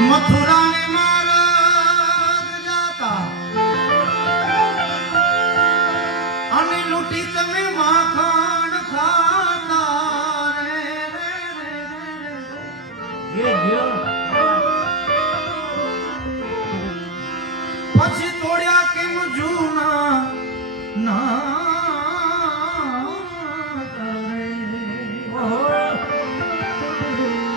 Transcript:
મથુરાને મારા અને લૂંટી તમે માખણ ખાતા પછી તોડ્યા કેમ જૂ